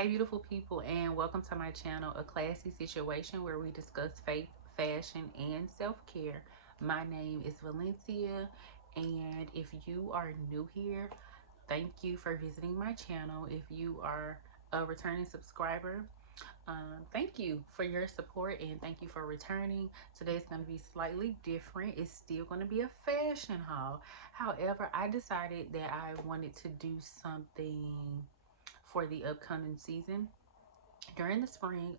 Hey beautiful people, and welcome to my channel, A Classy Situation, where we discuss faith, fashion, and self-care. My name is Valencia, and if you are new here, thank you for visiting my channel. If you are a returning subscriber, thank you for your support and thank you for returning. Today's going to be slightly different. It's still going to be a fashion haul. However, I decided that I wanted to do something for the upcoming season. During the spring,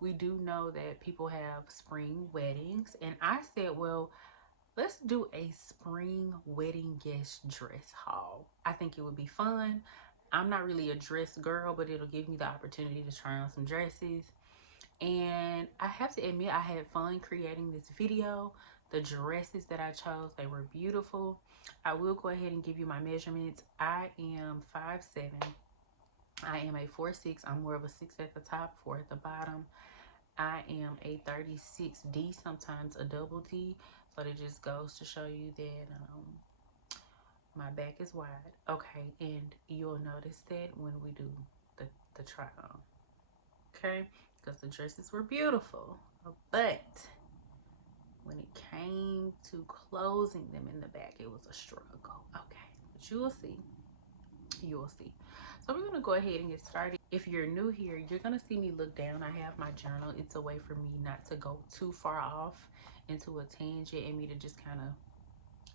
we do know that people have spring weddings, and I said, well, let's do a spring wedding guest dress haul. I think it would be fun. I'm not really a dress girl, but it'll give me the opportunity to try on some dresses. And I have to admit, I had fun creating this video. The dresses that I chose, they were beautiful. I will go ahead and give you my measurements. I am 5'7". I am a 4'6". I'm more of a 6 at the top, 4 at the bottom. I am a 36D, sometimes a double D. So that just goes to show you that my back is wide. Okay, and you'll notice that when we do the try on. Okay, because the dresses were beautiful. But when it came to closing them in the back, it was a struggle. Okay, but you will see. You will see. So we're going to go ahead and get started. If you're new here, you're going to see me look down. I have my journal. It's a way for me not to go too far off into a tangent and me to just kind of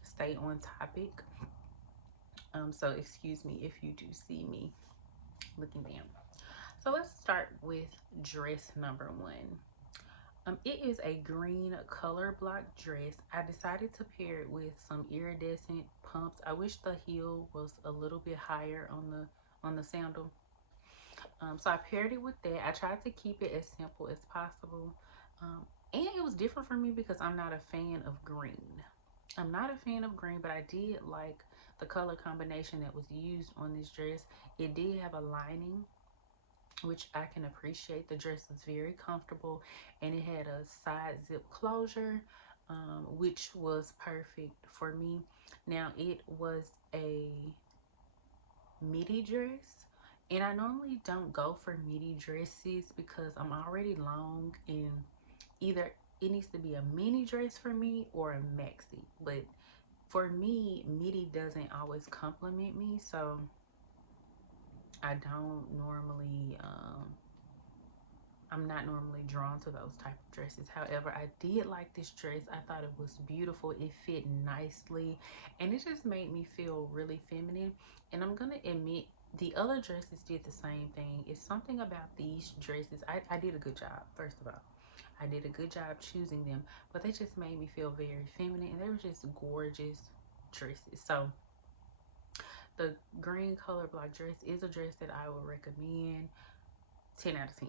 stay on topic. So excuse me if you do see me looking down. So let's start with dress number one. It is a green color block dress. I decided to pair it with some iridescent pumps. I wish the heel was a little bit higher on the sandal. So I paired it with that. I tried to keep it as simple as possible. And it was different for me because I'm not a fan of green. I'm not a fan of green, but I did like the color combination that was used on this dress. It did have a lining, which I can appreciate. The dress was very comfortable, and it had a side zip closure, which was perfect for me. Now, it was a midi dress, and I normally don't go for midi dresses because I'm already long, and either it needs to be a mini dress for me or a maxi. But for me, midi doesn't always compliment me, so I don't normally I'm not normally drawn to those type of dresses. However, I did like this dress. I thought it was beautiful. It fit nicely, and it just made me feel really feminine. And I'm gonna admit, the other dresses did the same thing. It's something about these dresses. I did a good job, first of all. I did a good job choosing them, but they just made me feel very feminine, and they were just gorgeous dresses. So the green color block dress is a dress that I would recommend. 10 out of 10.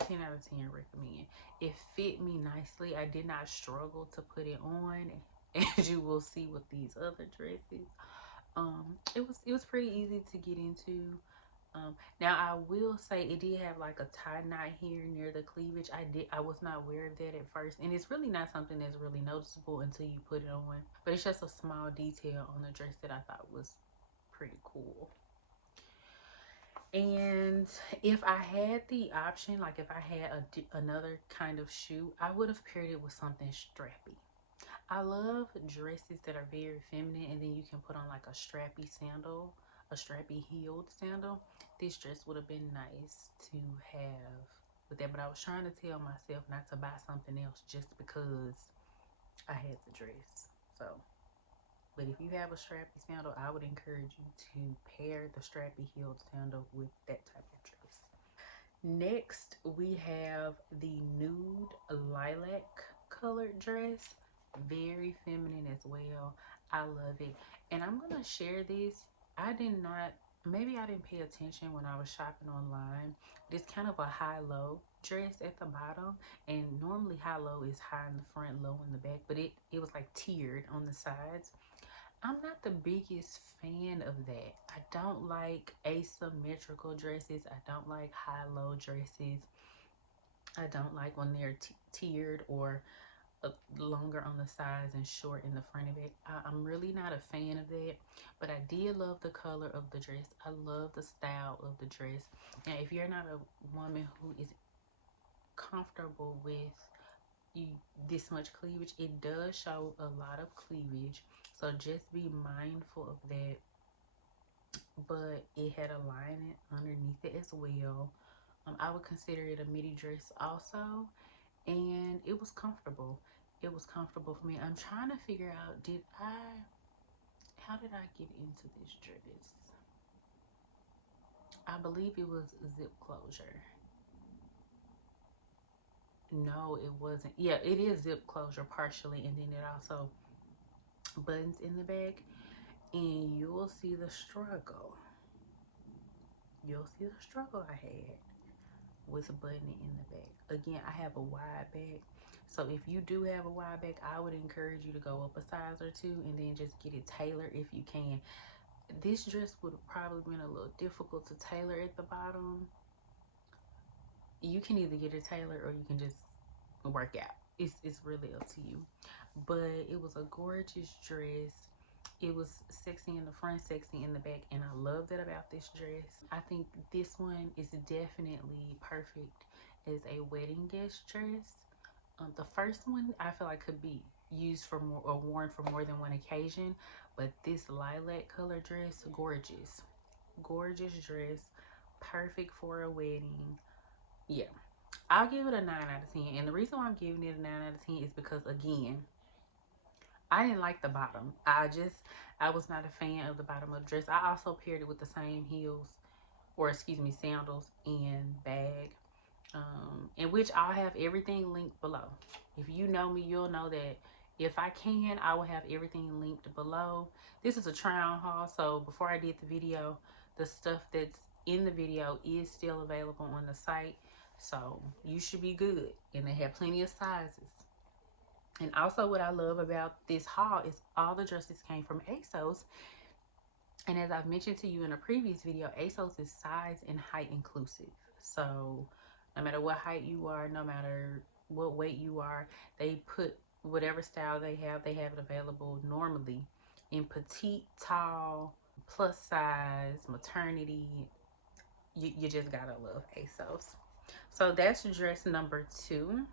10 out of 10 recommend. It fit me nicely. I did not struggle to put it on, as you will see with these other dresses. It was pretty easy to get into. Now I will say it did have like a tie knot here near the cleavage. I was not aware of that at first, and it's really not something that's really noticeable until you put it on. But it's just a small detail on the dress that I thought was pretty cool. And if I had the option, like if I had another kind of shoe, I would have paired it with something strappy. I love dresses that are very feminine, and then you can put on like a strappy sandal, a strappy heeled sandal. This dress would have been nice to have with that, but I was trying to tell myself not to buy something else just because I had the dress. So, but if you have a strappy sandal, I would encourage you to pair the strappy heeled sandal with that type of dress. Next, we have the nude lilac colored dress. Very feminine as well. I love it. And I'm going to share this. I did not, maybe I didn't pay attention when I was shopping online. It's kind of a high-low dress at the bottom. And normally high-low is high in the front, low in the back. But it was like tiered on the sides. I'm not the biggest fan of that. I don't like asymmetrical dresses. I don't like high-low dresses. I don't like when they're tiered or longer on the sides and short in the front of it. I'm really not a fan of that, but I did love the color of the dress. I love the style of the dress. Now, if you're not a woman who is comfortable with you this much cleavage, it does show a lot of cleavage, so just be mindful of that. But it had a lining underneath it as well. I would consider it a midi dress also, and it was comfortable. It was comfortable for me. I'm trying to figure out, how did I get into this dress? I believe it was zip closure. No, it wasn't. Yeah, it is zip closure partially, and then it also buttons in the back, and you'll see the struggle. You'll see the struggle I had with buttoning in the back. Again, I have a wide back, so if you do have a wide back, I would encourage you to go up a size or two and then just get it tailored if you can. This dress would have probably been a little difficult to tailor at the bottom. You can either get it tailored or you can just work out. It's really up to you. But it was a gorgeous dress. It was sexy in the front, sexy in the back, and I love that about this dress. I think this one is definitely perfect as a wedding guest dress. The first one I feel like could be used for more or worn for more than one occasion, but this lilac color dress, gorgeous. Gorgeous dress, perfect for a wedding. Yeah, I'll give it a 9 out of 10. And the reason why I'm giving it a 9 out of 10 is because, again, I didn't like the bottom. I was not a fan of the bottom of the dress. I also paired it with the same heels, or excuse me, sandals and bag, in which I'll have everything linked below. If you know me, you'll know that if I can, I will have everything linked below. This is a try on haul, so before I did the video, the stuff that's in the video is still available on the site, so you should be good. And they have plenty of sizes. And also what I love about this haul is all the dresses came from ASOS. And as I've mentioned to you in a previous video, ASOS is size and height inclusive. So no matter what height you are, no matter what weight you are, they put whatever style they have it available normally in petite, tall, plus size, maternity. You just gotta love ASOS. So that's dress number 2.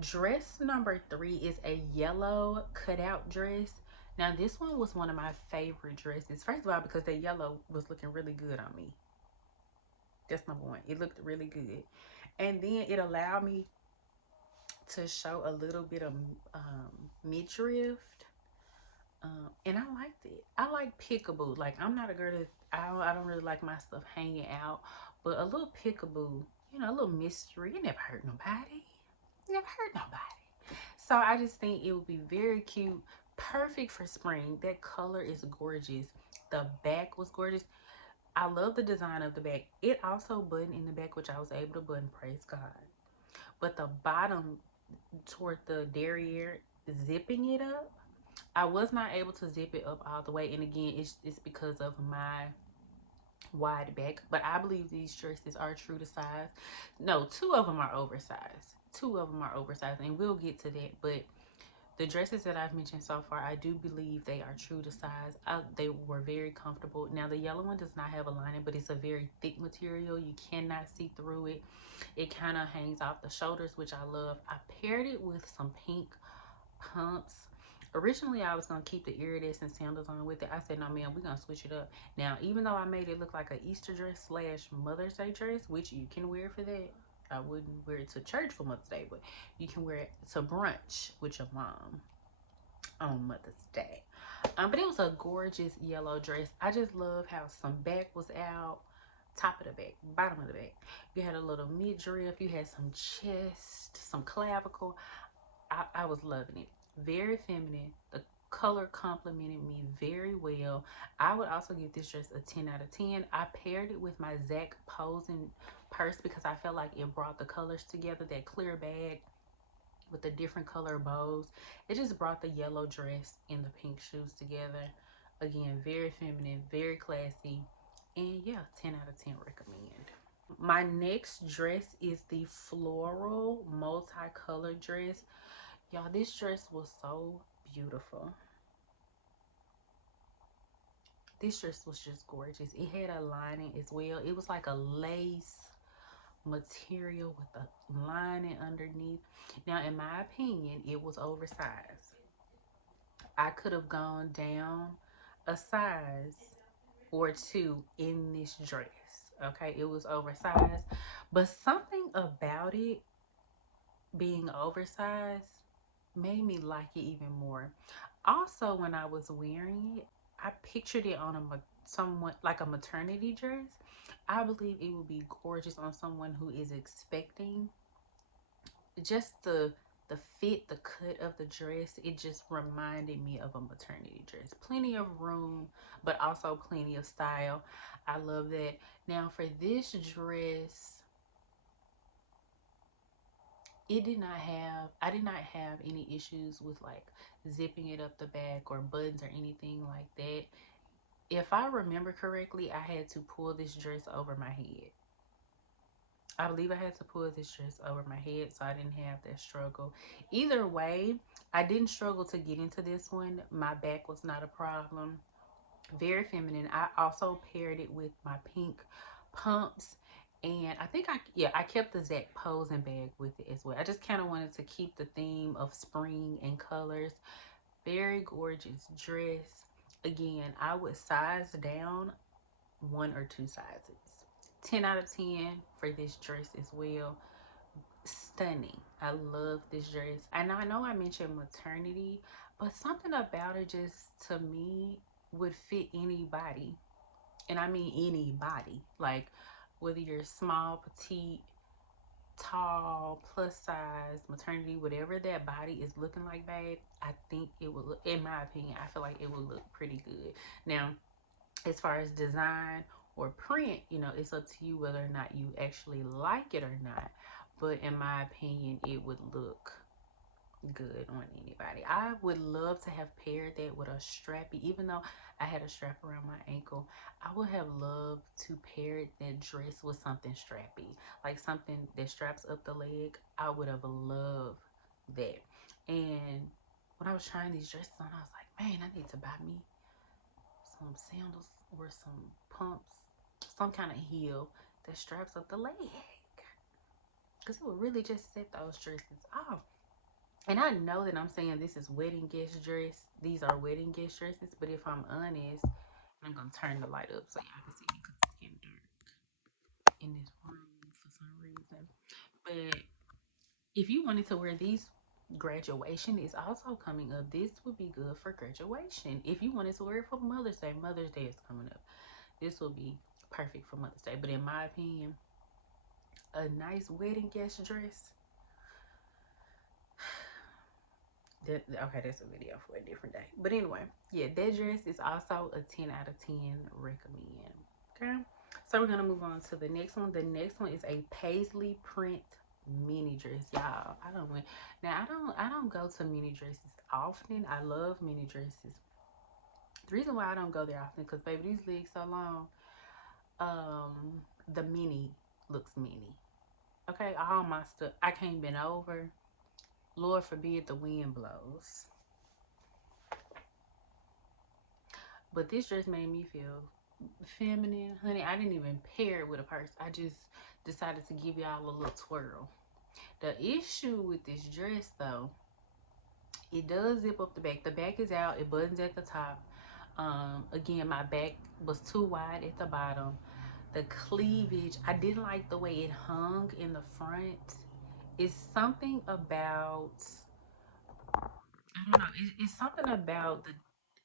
Dress number 3 is a yellow cutout dress. Now this one was one of my favorite dresses. First of all, because the yellow was looking really good on me. That's number 1. It looked really good. And then it allowed me to show a little bit of midriff. And I liked it. I like peekaboo. Like, I'm not a girl that, I don't really like my stuff hanging out. But a little peekaboo, you know, a little mystery. It never hurt nobody. Never hurt nobody. So I just think it would be very cute, perfect for spring. That color is gorgeous. The back was gorgeous. I love the design of the back. It also buttoned in the back, which I was able to button, praise God. But the bottom toward the derriere, zipping it up, I was not able to zip it up all the way. And again, it's because of my wide back. But I believe these dresses are true to size. No, 2 of them are oversized. 2 of them are oversized, and we'll get to that. But the dresses that I've mentioned so far, I do believe they are true to size. They were very comfortable. Now, the yellow one does not have a lining, but it's a very thick material. You cannot see through it. It kind of hangs off the shoulders, which I love. I paired it with some pink pumps. Originally, I was going to keep the iridescent sandals on with it. I said, no, man, we're going to switch it up. Now, even though I made it look like an Easter dress / Mother's Day dress, which you can wear for that. I wouldn't wear it to church for Mother's Day, but you can wear it to brunch with your mom on Mother's Day. But it was a gorgeous yellow dress. I just love how some back was out, top of the back, bottom of the back. You had a little midriff, you had some chest, some clavicle. I was loving it. Very feminine. The color complemented me very well. I would also give this dress a 10 out of 10. I paired it with my Zac Posen purse because I felt like it brought the colors together. That clear bag with the different color bows, it just brought the yellow dress and the pink shoes together. Again, very feminine, very classy, and yeah, 10 out of 10 recommend. My next dress is the floral multicolored dress. Y'all, this dress was so beautiful. This dress was just gorgeous. It had a lining as well. It was like a lace material with a lining underneath. Now, in my opinion, it was oversized. I could have gone down a size or two in this dress. Okay, it was oversized, but something about it being oversized made me like it even more. Also, when I was wearing it, I pictured it on a somewhat like a maternity dress. I believe it would be gorgeous on someone who is expecting. Just the fit, the cut of the dress, it just reminded me of a maternity dress. Plenty of room, but also plenty of style. I love that. Now for this dress, I did not have any issues with like zipping it up the back or buttons or anything like that. If I remember correctly, I had to pull this dress over my head. I believe I had to pull this dress over my head, so I didn't have that struggle. Either way, I didn't struggle to get into this one. My back was not a problem. Very feminine. I also paired it with my pink pumps. And I think I kept the Zach Posen bag with it as well. I just kind of wanted to keep the theme of spring and colors. Very gorgeous dress. Again, I would size down one or two sizes. 10 out of 10 for this dress as well. Stunning. I love this dress. And I know I mentioned maternity, but something about it just to me would fit anybody. And I mean anybody. Like whether you're small, petite, tall, plus size, maternity, whatever that body is looking like, babe, I think it would look, in my opinion, I feel like it would look pretty good. Now, as far as design or print, you know, it's up to you whether or not you actually like it or not. But in my opinion, it would look good on anybody. I would love to have paired that with a strappy, even though I had a strap around my ankle. I would have loved to pair that dress with something strappy, like something that straps up the leg. I would have loved that. And when I was trying these dresses on, I was like, man, I need to buy me some sandals or some pumps, some kind of heel that straps up the leg. Because it would really just set those dresses off. And I know that I'm saying this is wedding guest dress. These are wedding guest dresses. But if I'm honest, I'm going to turn the light up so y'all can see me because it's getting dark in this room for some reason. But if you wanted to wear these, graduation is also coming up. This would be good for graduation. If you wanted to wear it for Mother's Day is coming up. This will be perfect for Mother's Day. But in my opinion, a nice wedding guest dress. Okay, that's a video for a different day. But anyway, yeah, that dress is also a 10 out of 10 recommend. Okay, so we're gonna move on to the next one. The next one is a paisley print mini dress, y'all. I don't go to mini dresses often. I love mini dresses. The reason why I don't go there often because baby, these legs so long. The mini looks mini. Okay, all my stuff I can't bend over. Lord forbid the wind blows. But this dress made me feel feminine. Honey, I didn't even pair it with a purse. I just decided to give y'all a little twirl. The issue with this dress though, it does zip up the back. The back is out, it buttons at the top. Again, my back was too wide at the bottom. The cleavage, I didn't like the way it hung in the front. It's something about, I don't know, it's something about the,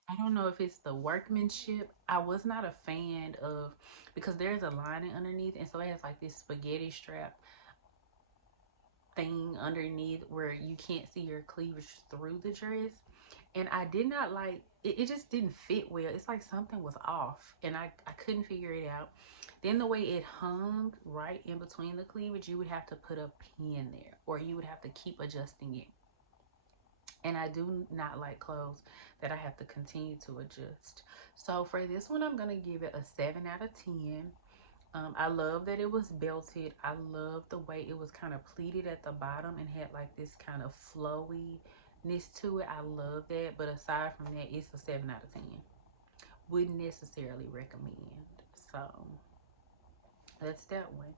I don't know if it's the workmanship. I was not a fan of, because there's a lining underneath, and so it has like this spaghetti strap thing underneath where you can't see your cleavage through the dress. And I did not like it, it just didn't fit well. It's like something was off, and I couldn't figure it out. Then the way it hung right in between the cleavage, you would have to put a pin there, or you would have to keep adjusting it. And I do not like clothes that I have to continue to adjust. So for this one, I'm gonna give it a 7 out of 10. I love that it was belted. I love the way it was kind of pleated at the bottom and had like this kind of flowiness to it. I love that. But aside from that, it's a 7 out of 10. Wouldn't necessarily recommend. So that's that one.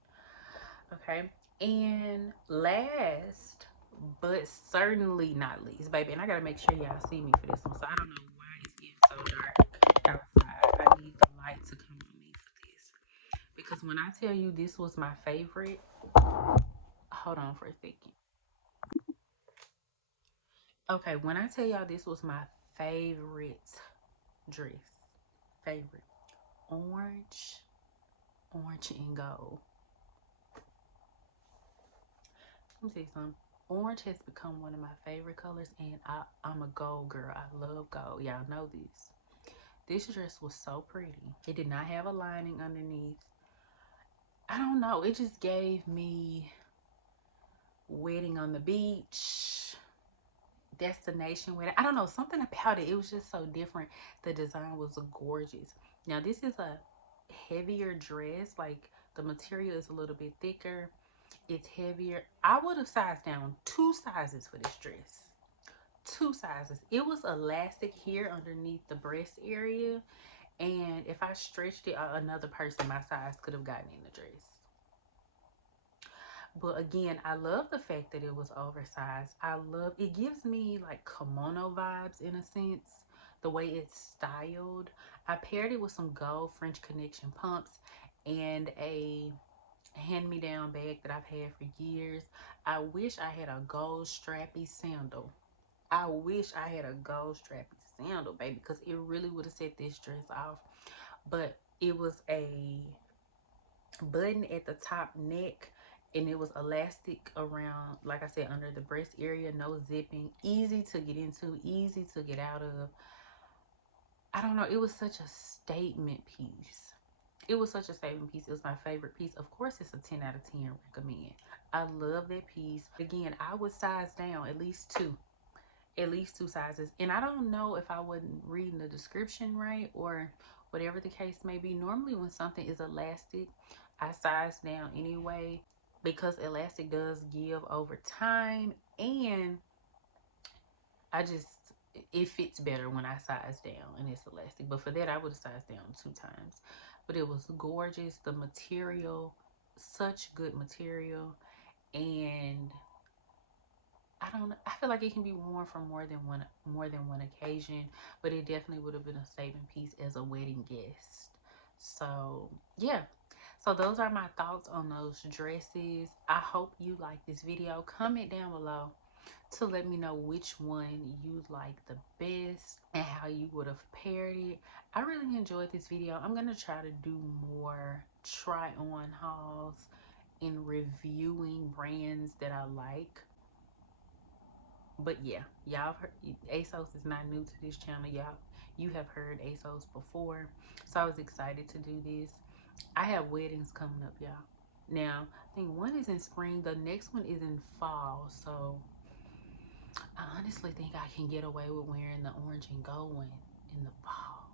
Okay. And last but certainly not least, baby, and I gotta make sure y'all see me for this one. So I don't know why it's getting so dark outside. I need the light to come on me for this. Because when I tell you this was my favorite, hold on for a second. Okay, when I tell y'all this was my favorite dress, favorite, orange, orange and gold. Let me tell you something. Orange has become one of my favorite colors, and I'm a gold girl. I love gold. Y'all know this. This dress was so pretty. It did not have a lining underneath. I don't know. It just gave me wedding on the beach, destination wedding. I don't know. Something about it. It was just so different. The design was gorgeous. Now, this is a heavier dress. Like, the material is a little bit thicker. It's heavier. I would have sized down 2 sizes for this dress. 2 sizes. It was elastic here underneath the breast area, and if I stretched it, another person my size could have gotten in the dress. But again, I love the fact that it was oversized. I love it. Gives me like kimono vibes in a sense, the way it's styled. I paired it with some gold French Connection pumps and a hand-me-down bag that I've had for years. I wish I had a gold strappy sandal. I wish I had a gold strappy sandal, baby, because it really would have set this dress off. But it was a button at the top neck, and it was elastic around, like I said, under the breast area. No zipping, easy to get into, easy to get out of. I don't know, it was such a statement piece. It was such a statement piece. It was my favorite piece. Of course, it's a 10 out of 10 recommend. I love that piece. Again, I would size down at least 2 sizes. And I don't know if I wasn't reading the description right or whatever the case may be. Normally when something is elastic, I size down anyway, because elastic does give over time, and it fits better when I size down and it's elastic. But for that, I would have sized down 2 times. But it was gorgeous. The material, such good material. And I don't know, I feel like it can be worn for more than one occasion, but it definitely would have been a statement piece as a wedding guest. So yeah, so those are my thoughts on those dresses. I hope you like this video. Comment down below to let me know which one you like the best and how you would have paired it. I really enjoyed this video. I'm gonna try to do more try on hauls and reviewing brands that I like. But yeah, y'all heard, ASOS is not new to this channel. You have heard ASOS before, so I was excited to do this. I have weddings coming up, y'all. Now, I think one is in spring, the next one is in fall, so I honestly think I can get away with wearing the orange and gold one in the fall,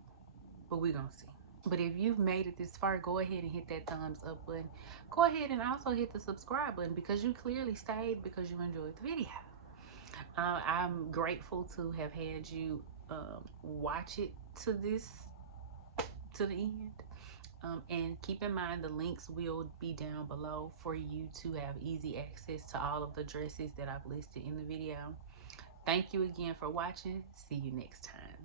but we're gonna see. But if you've made it this far, go ahead and hit that thumbs up button. Go ahead and also hit the subscribe button, because you clearly stayed because you enjoyed the video. I'm grateful to have had you watch it to the end. And keep in mind, the links will be down below for you to have easy access to all of the dresses that I've listed in the video. Thank you again for watching. See you next time.